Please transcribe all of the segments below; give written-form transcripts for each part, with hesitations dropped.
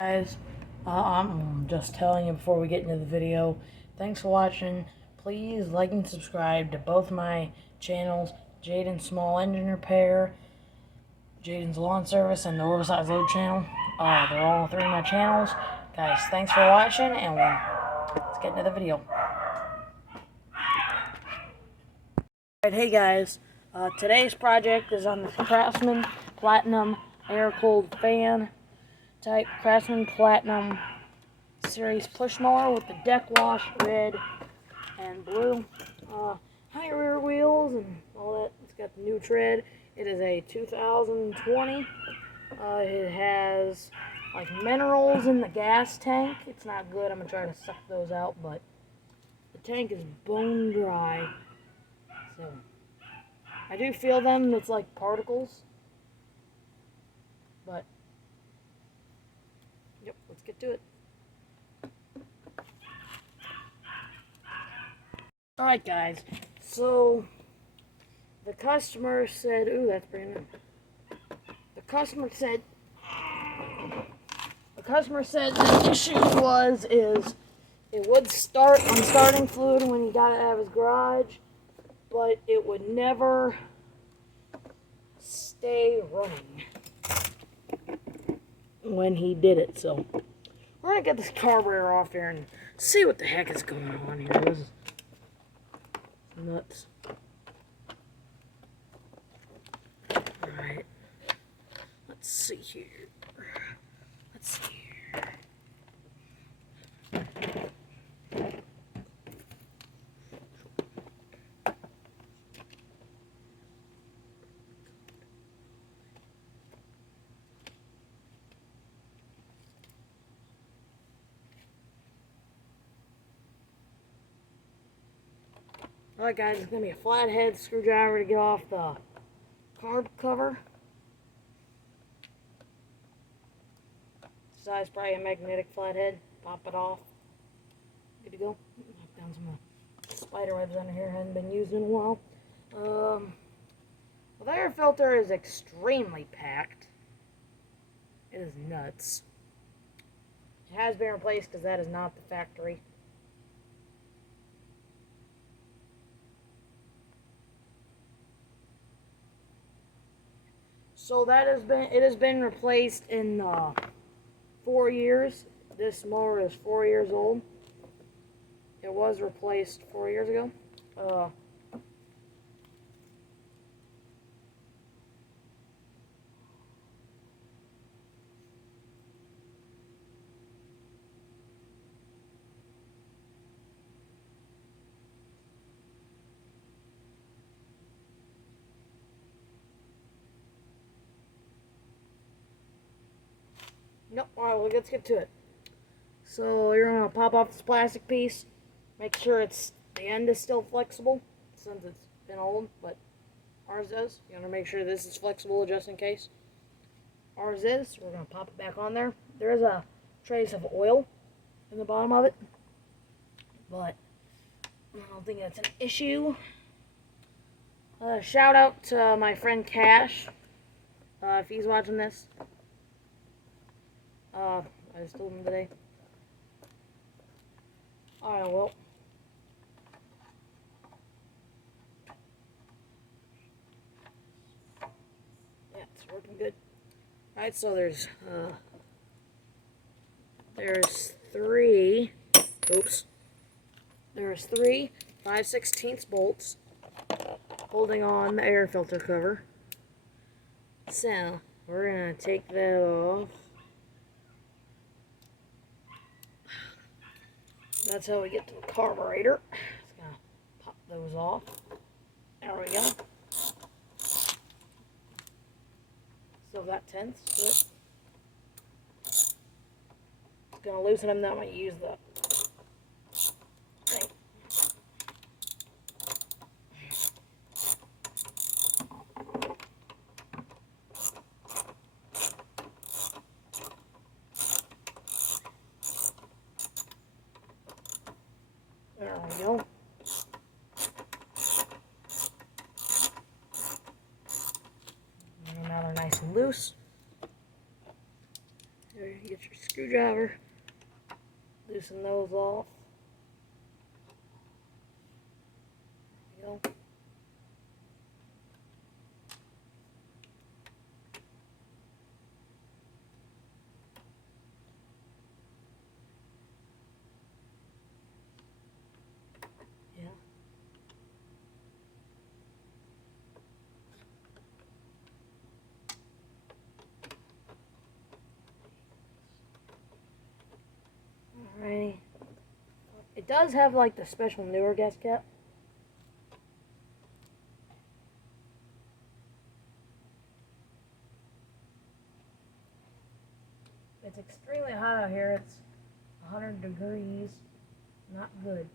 Guys, I'm just telling you before we get into the video, thanks for watching. Please like and subscribe to both my channels, Jaden's Small Engine Repair, Jaden's Lawn Service, and the Oversized Load channel. They're all three of my channels. Guys, thanks for watching, and let's get into the video. Alright, hey guys, today's project is on the Craftsman Platinum Air-Cooled Fan type Craftsman Platinum Series push mower with the deck wash red and blue. High rear wheels and all that. It's got the new tread. It is a 2020. It has like minerals in the gas tank. It's not good. I'm gonna try to suck those out, but the tank is bone dry. So I do feel them. It's like particles, but yep, let's get to it. Alright guys, so the customer said, ooh, that's brand new. The customer said the issue is it would start on starting fluid when he got it out of his garage, but it would never stay running when he did it. So we're gonna get this carburetor off here and see what the heck is going on here. This is nuts. Alright. Let's see here. Alright guys, it's going to be a flathead screwdriver to get off the carb cover. Size probably a magnetic flathead. Pop it off. Good to go. Knock down some of the spider webs under here. Hasn't been used in a while. Well, the air filter is extremely packed. It is nuts. It has been replaced because that is not the factory. So it has been replaced in 4 years. This mower is 4 years old. It was replaced 4 years ago. Nope. Alright, well, let's get to it. So you're going to pop off this plastic piece. Make sure the end is still flexible, since it's been old, but ours is. You want to make sure this is flexible just in case. Ours is. We're going to pop it back on there. There is a trace of oil in the bottom of it, but I don't think that's an issue. Shout out to my friend Cash, if he's watching this. I just told him today. Alright, well. Yeah, it's working good. Alright, so there's three 5/16 bolts holding on the air filter cover. So, we're gonna take that off. That's how we get to the carburetor. Just gonna pop those off. There we go. Still got tense to it. Just gonna loosen them. Then I'm gonna use the thing. There we go. And now they're nice and loose. There, you get your screwdriver. Loosen those off. There we go. Yeah. Alrighty. It does have like the special newer gas cap. It's extremely hot out here. It's 100 degrees. Not good.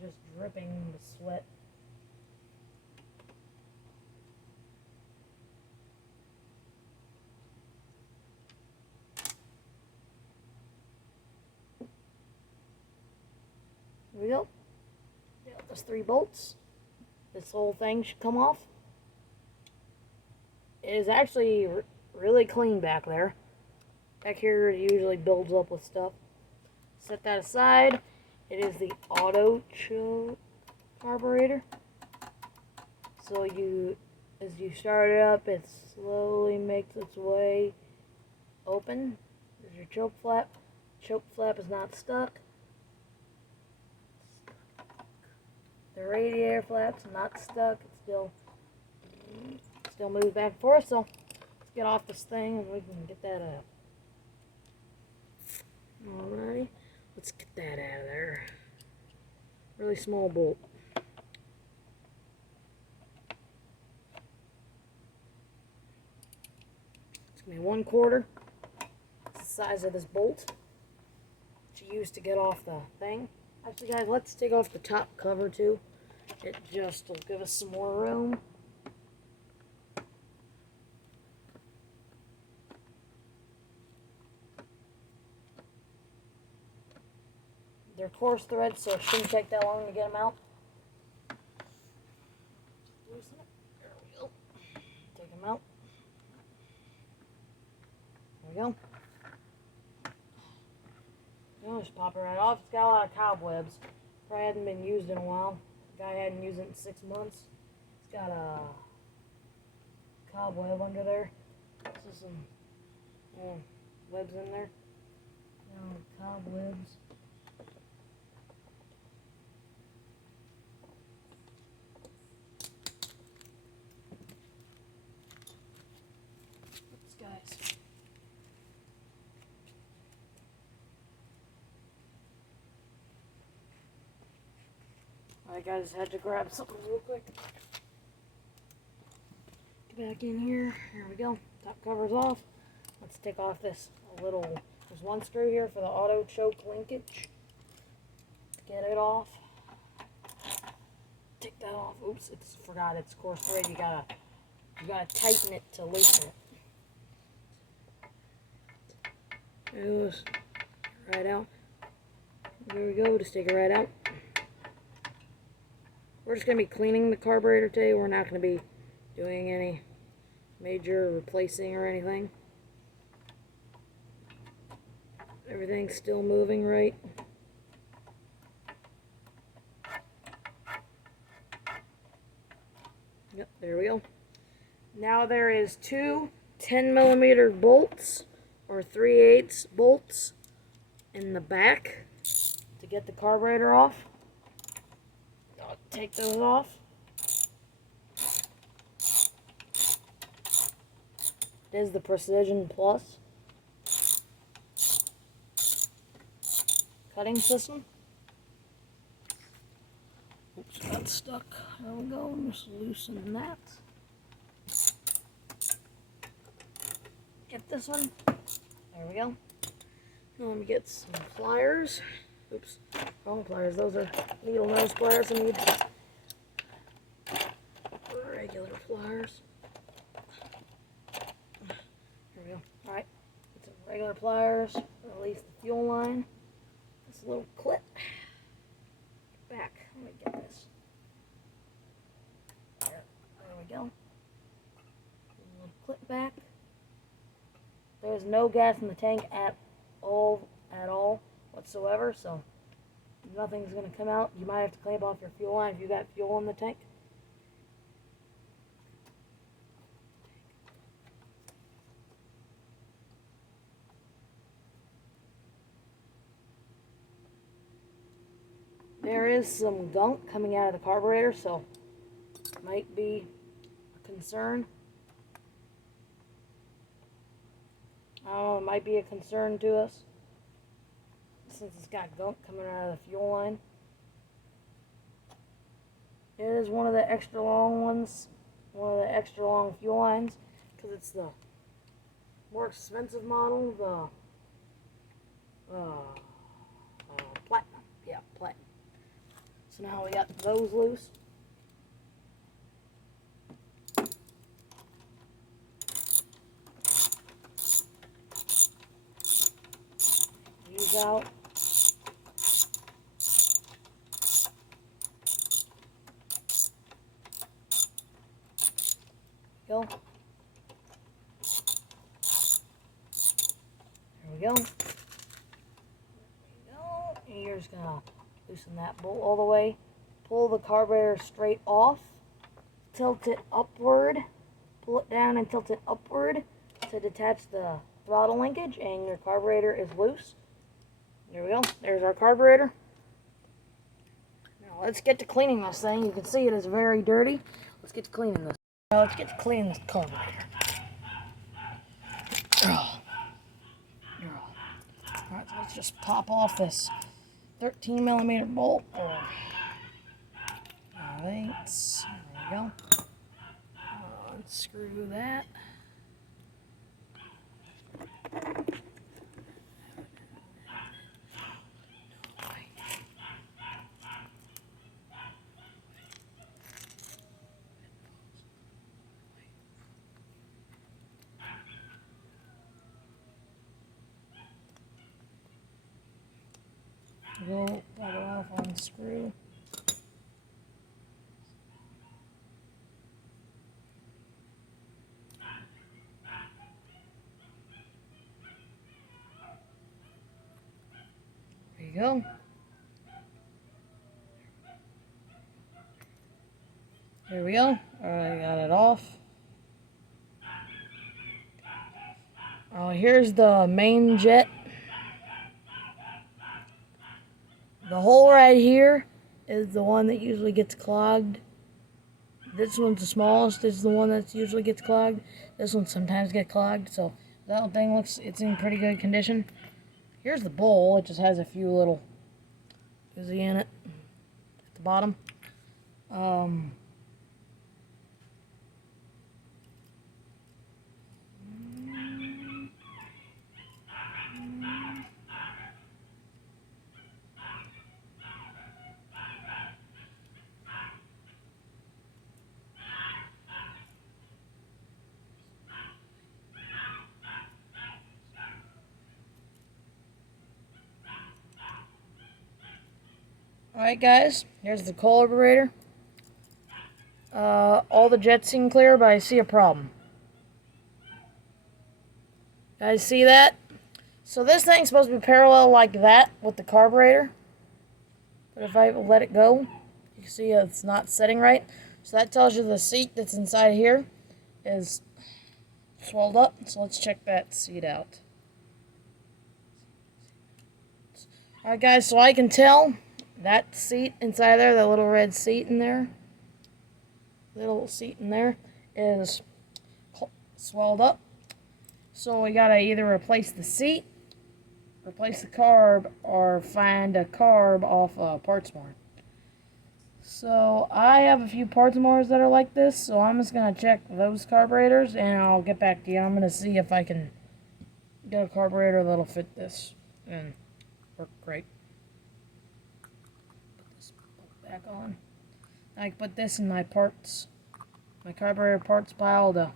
Just dripping with sweat. Here we go. Got those 3 bolts. This whole thing should come off. It is actually really clean back there. Back here it usually builds up with stuff. Set that aside. It is the auto choke carburetor. So as you start it up, it slowly makes its way open. There's your choke flap. Choke flap is not stuck. The radiator flap's not stuck. It's still moves back and forth. So let's get off this thing and we can get that out. Alrighty, let's get that out of there. Really small bolt. It's gonna be 1/4. It's the size of this bolt that you use to get off the thing. Actually, guys, let's take off the top cover too. It just will give us some more room. They're coarse threads, so it shouldn't take that long to get them out. Loosen it. There we go. Take them out. There we go. Just pop it right off. It's got a lot of cobwebs. Probably hadn't been used in a while. The guy hadn't used it in 6 months. It's got a cobweb under there. This is some webs in there. Cobwebs. Oops, guys. Alright guys, had to grab something real quick. Get back in here. Here we go. Top cover's off. Let's take off this little, there's 1 screw here for the auto choke linkage. Get it off. Take that off. Oops, forgot it's coarse thread. You gotta tighten it to loosen it. There it goes. Right out. There we go. Just take it right out. We're just going to be cleaning the carburetor today. We're not going to be doing any major replacing or anything. Everything's still moving right. Yep, there we go. Now there is 2 10mm bolts or 3/8 bolts in the back to get the carburetor off. I'll take those off. It is the Precision Plus cutting system. Oops, got stuck. There we go. Just loosen that. Get this one. There we go. Now let me get some pliers. Oops, wrong pliers. Those are needle nose pliers. I need regular pliers. There we go. Alright, get some regular pliers. Release the fuel line. This little clip. Back. Let me get this. There we go. Little clip. There's no gas in the tank at all whatsoever, so nothing's going to come out. You might have to clamp off your fuel line if you got fuel in the tank. There is some gunk coming out of the carburetor, so might be a concern. I don't know, it might be a concern to us since it's got gunk coming out of the fuel line. It is one of the extra long ones, one of the extra long fuel lines, because it's the more expensive model, the Platinum. Yeah, Platinum. So now we got those loose. These out. Go. There we go. There we go. And you're just gonna loosen that bolt all the way. Pull the carburetor straight off. Tilt it upward. Pull it down and tilt it upward to detach the throttle linkage, and your carburetor is loose. There we go. There's our carburetor. Now let's get to cleaning this thing. You can see it is very dirty. Let's get to cleaning this. Now let's get to cleaning this carburetor. Alright, so let's just pop off this 13mm bolt. Alright, there we go. Unscrew that. Go that off, unscrew. There you go. There we go. Alright, got it off. Here's the main jet. The hole right here is the one that usually gets clogged. This one's the smallest. This is the one that usually gets clogged. This one sometimes gets clogged. So that thing it's in pretty good condition. Here's the bowl. It just has a few little oozy in it at the bottom. Alright guys, here's the carburetor. All the jets seem clear, but I see a problem. Guys see that? So this thing's supposed to be parallel like that with the carburetor. But if I let it go, you can see it's not setting right. So that tells you the seat that's inside here is swelled up. So let's check that seat out. Alright guys, so I can tell that seat inside there, the little red seat in there, is swelled up. So we gotta either replace the seat, replace the carb, or find a carb off Partsmore. So I have a few Partsmores that are like this, so I'm just gonna check those carburetors and I'll get back to you. I'm gonna see if I can get a carburetor that'll fit this and work great. Put this back on. I can put this in my carburetor parts pile to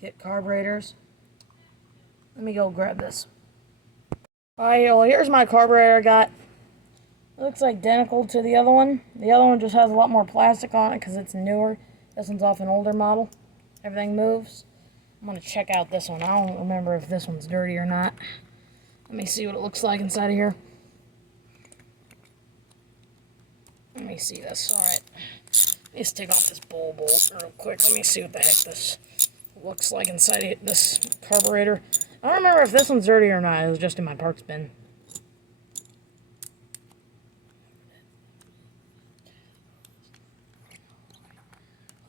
get carburetors. Let me go grab this. Alright, well, here's my carburetor I got. It looks identical to the other one. The other one just has a lot more plastic on it because it's newer. This one's off an older model. Everything moves. I'm gonna check out this one. I don't remember if this one's dirty or not. Let me see what it looks like inside of here. Let me see this. Alright. Let's take off this bowl bolt real quick. Let me see what the heck this looks like inside of this carburetor. I don't remember if this one's dirty or not. It was just in my parts bin.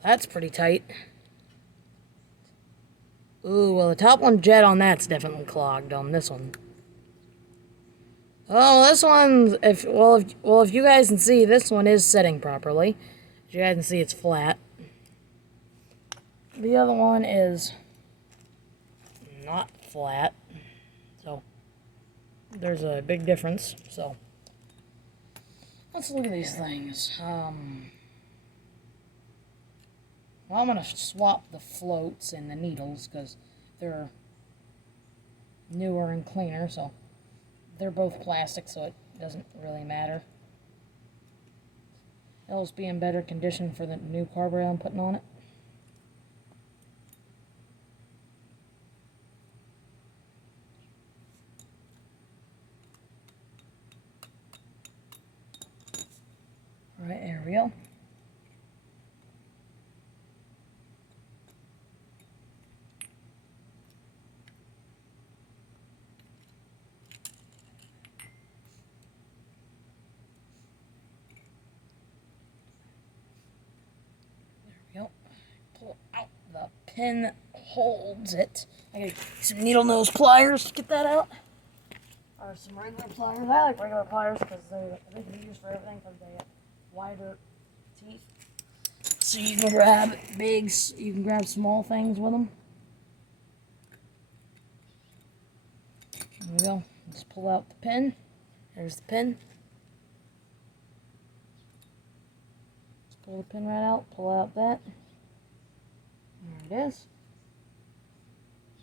That's pretty tight. Ooh, well, the top one jet on that's definitely clogged on this one. Oh, this one's, if you guys can see, this one is setting properly. As you guys can see, it's flat. The other one is not flat. So, there's a big difference. So, let's look at these things. Well, I'm going to swap the floats and the needles because they're newer and cleaner, so they're both plastic, so it doesn't really matter. It'll just be in better condition for the new carburetor I'm putting on it. Alright, there we go. Pull out the pin that holds it. I gotta get some needle nose pliers to get that out. Or some regular pliers. I like regular pliers because they can be used for everything because they have wider teeth. So you can grab you can grab small things with them. There we go. Just pull out the pin. There's the pin. Just pull the pin right out. Pull out that. There it is.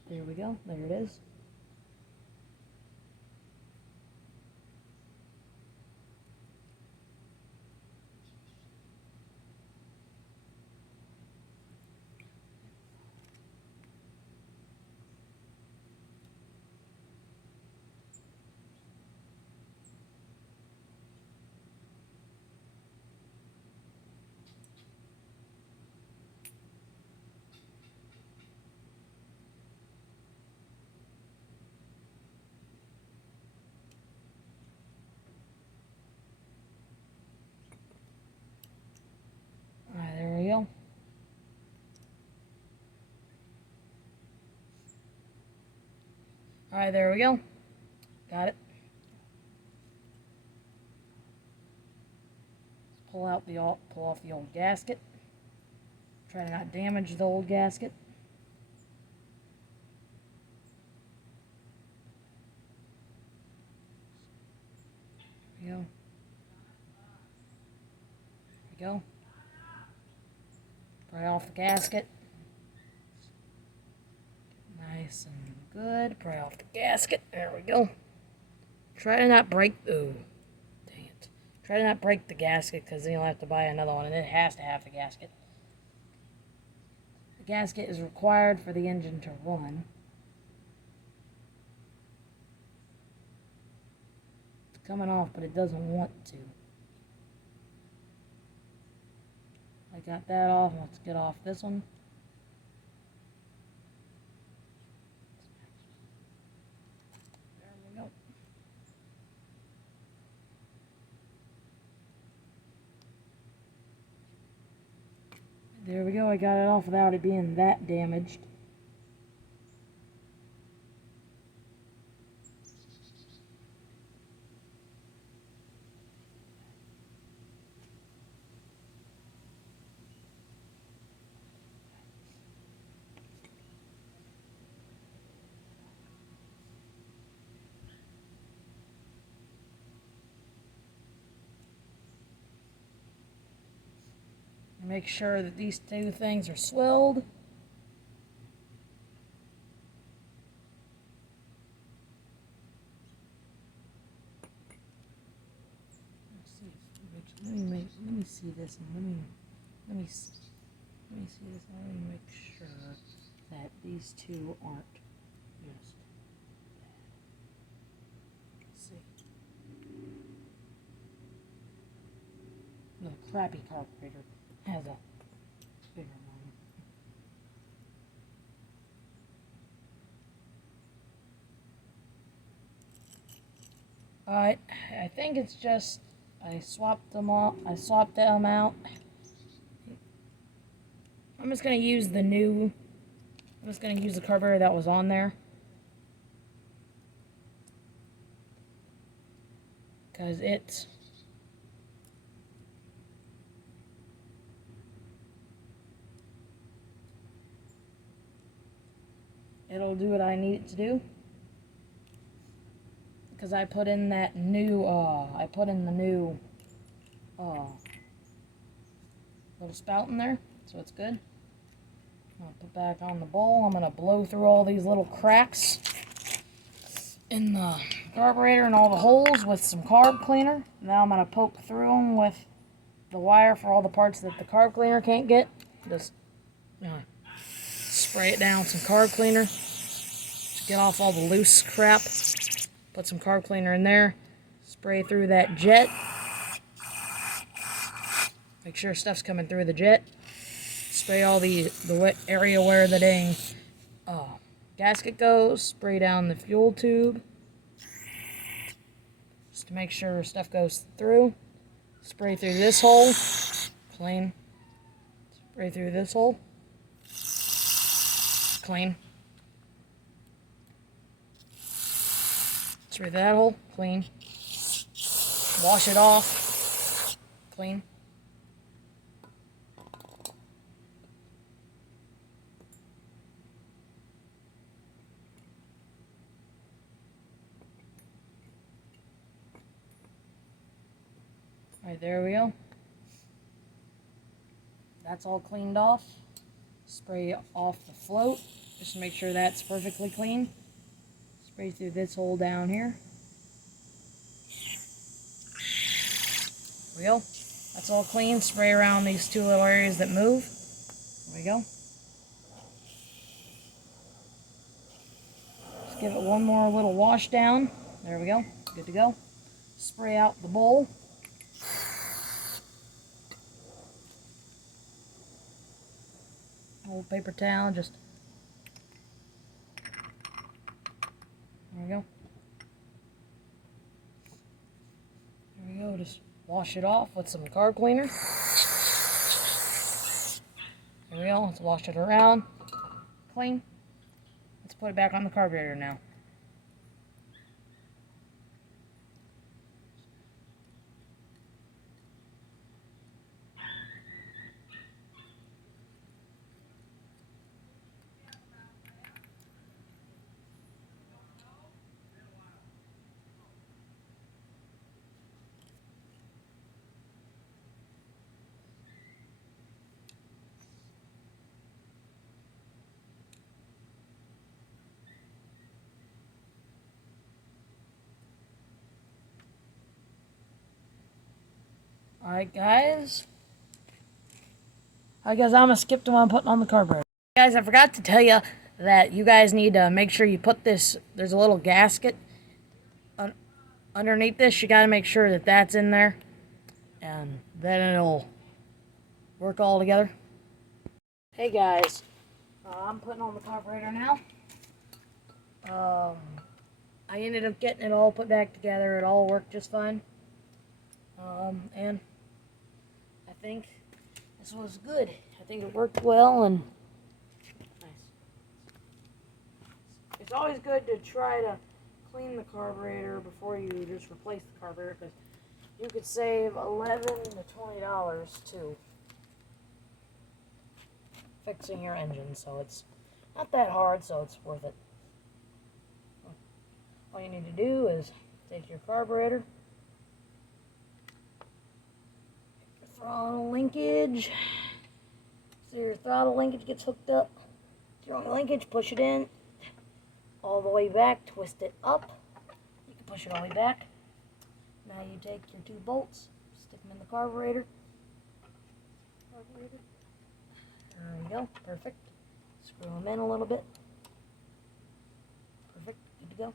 There we go. There it is. Alright, there we go. Alright, there we go. Got it. Pull off the old gasket. Try to not damage the old gasket. There we go. There we go. Pry off the gasket. Nice and good. Pry off the gasket. There we go. Try to not break. Ooh, dang it. Try to not break the gasket because then you'll have to buy another one, and it has to have the gasket. The gasket is required for the engine to run. It's coming off, but it doesn't want to. I got that off. Let's get off this one. There we go. There we go. I got it off without it being that damaged. Make sure that these two things are swelled. Let me see this and let me see this. Let me make sure that these two aren't just let's see. The crappy carburetor has a bigger one. Alright, I think it's just I swapped them out. I'm just gonna use the carburetor that was on there. Because it'll do what I need it to do. Because I put in the new little spout in there, so it's good. I'll put back on the bowl. I'm gonna blow through all these little cracks in the carburetor and all the holes with some carb cleaner. Now I'm gonna poke through them with the wire for all the parts that the carb cleaner can't get. Just spray it down with some carb cleaner to get off all the loose crap. Put some carb cleaner in there. Spray through that jet. Make sure stuff's coming through the jet. Spray all the wet area where the dang gasket goes. Spray down the fuel tube. Just to make sure stuff goes through. Spray through this hole. Clean. Spray through this hole. Clean. Spray that hole. Clean. Wash it off. Clean. Alright, there we go. That's all cleaned off. Spray off the float, just to make sure that's perfectly clean. Spray through this hole down here. There we go. That's all clean. Spray around these two little areas that move. There we go. Just give it one more little wash down. There we go. Good to go. Spray out the bowl. Old paper towel, just there we go. There we go. Just wash it off with some carb cleaner. There we go. Let's wash it around. Clean. Let's put it back on the carburetor now. Alright guys, I'm gonna skip the one putting on the carburetor. Guys, I forgot to tell you that you guys need to make sure you put this, there's a little gasket underneath this. You gotta make sure that that's in there, and then it'll work all together. Hey guys, I'm putting on the carburetor now. I ended up getting it all put back together. It all worked just fine. And I think this was good. I think it worked well, and nice. It's always good to try to clean the carburetor before you just replace the carburetor, because you could save $11 to $20 too fixing your engine. So it's not that hard, so it's worth it. All you need to do is take your carburetor, throttle linkage. So your throttle linkage gets hooked up. Your linkage, push it in all the way back, twist it up. You can push it all the way back. Now you take your two bolts, stick them in the carburetor. There we go, perfect. Screw them in a little bit. to go.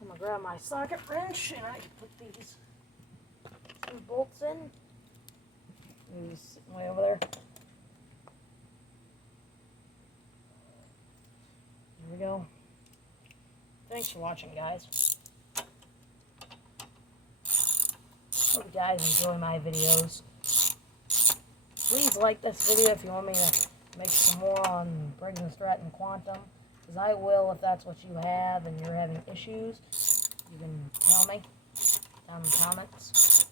I'm going to grab my socket wrench and I can put these 2 bolts in. He's sitting way over there. There we go. Thanks for watching, guys. Hope you guys enjoy my videos. Please like this video if you want me to make some more on Briggs & Stratton Quantum, because I will if that's what you have and you're having issues. You can tell me down in the comments.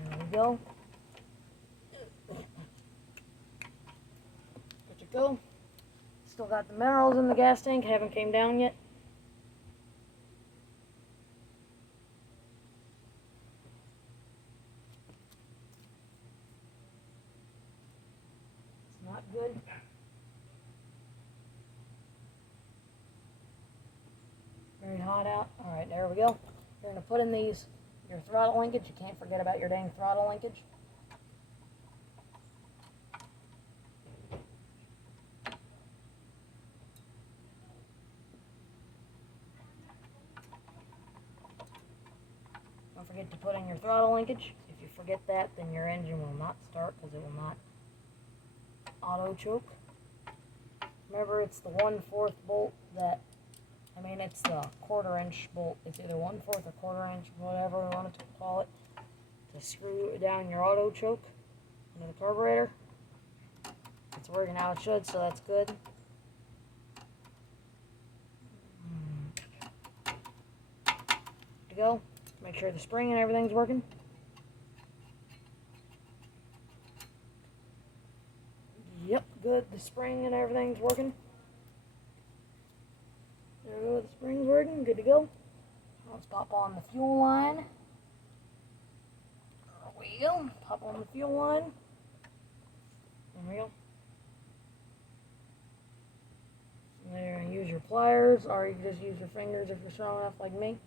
There we go. Good to go. Still got the minerals in the gas tank, haven't came down yet. It's not good. Very hot out. Alright, there we go. You're going to put in your throttle linkage. You can't forget about your dang throttle linkage. Don't forget to put in your throttle linkage. If you forget that, then your engine will not start because it will not auto choke. Remember, it's the 1/4 bolt that, it's the 1/4 inch bolt. It's either 1/4 or 1/4 inch, whatever you want to call it, to screw down your auto choke into the carburetor. It's working how it should, so that's good. Good to go. Make sure the spring and everything's working. Yep, good. The spring and everything's working. There we go. The spring's working. Good to go. Let's pop on the fuel line. There we go. Pop on the fuel line. There we go. And then you're going to use your pliers, or you can just use your fingers if you're strong enough like me.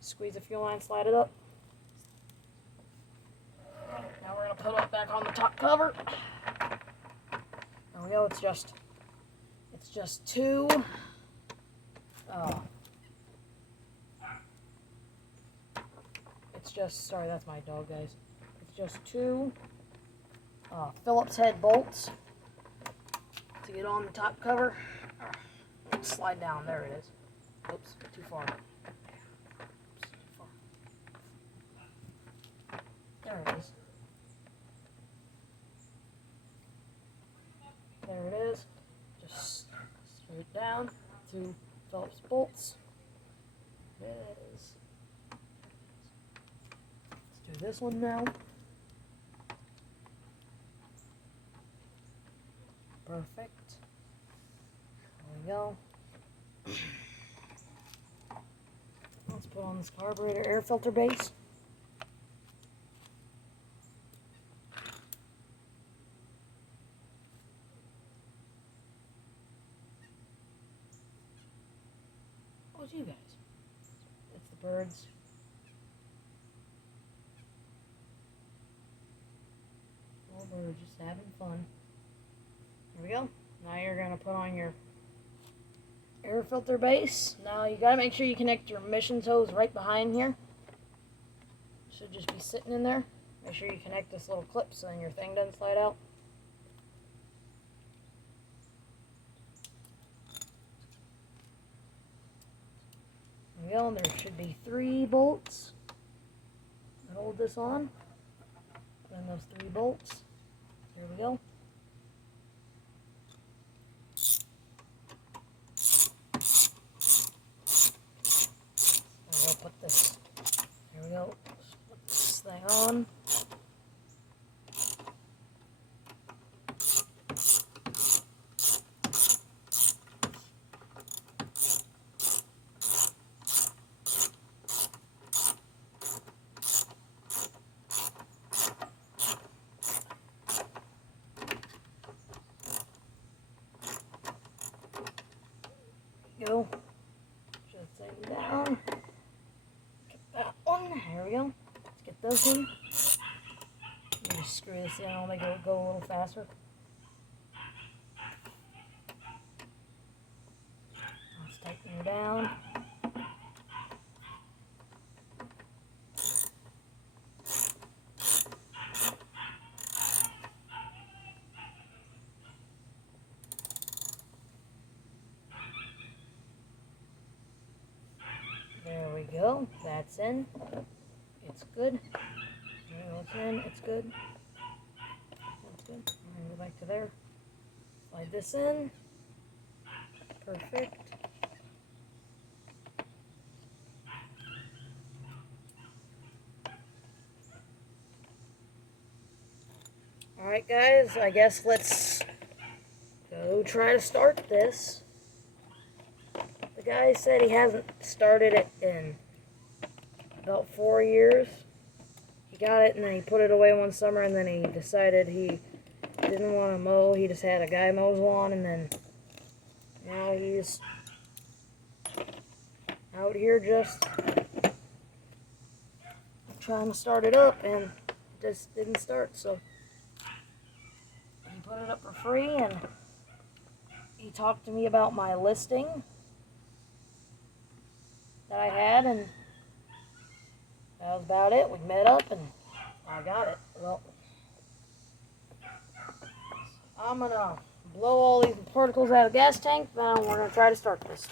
Squeeze the fuel line, slide it up. Now we're going to put it back on the top cover. There we go. It's just 2. Sorry, that's my dog, guys. It's just 2 Phillips head bolts to get on the top cover. Slide down. There it is. Oops, too far. There it is. There it is. Just straight down. 2 Phillips bolts. There it is. Let's do this one now. Perfect. There we go. Let's put on this carburetor air filter base. Oh, it's you guys. It's the birds. All birds just having fun. There we go. Now you're going to put on your air filter base. Now you got to make sure you connect your emissions hose right behind here. Should just be sitting in there. Make sure you connect this little clip so then your thing doesn't slide out. There we go. There should be 3 bolts that hold this on. Put in those 3 bolts. There we go. Here we go. Put this thing on. go. Shut that down. Get that one. There we go. Let's get those in. Let me screw this in. I'll make it go a little faster. Let's tighten her down. There we go. That's in. It's good. It's in. It's good. That's good. I'm going to go back to there. Slide this in. Perfect. Alright guys, I guess let's go try to start this. The guy said he hasn't started it in about 4 years. He got it and then he put it away one summer and then he decided he didn't want to mow. He just had a guy mow his lawn and then now he's out here just trying to start it up and it just didn't start. So he put it up for free and he talked to me about my listing that I had, and that was about it. We met up and I got it. Well, I'm gonna blow all these particles out of the gas tank, then we're gonna try to start this.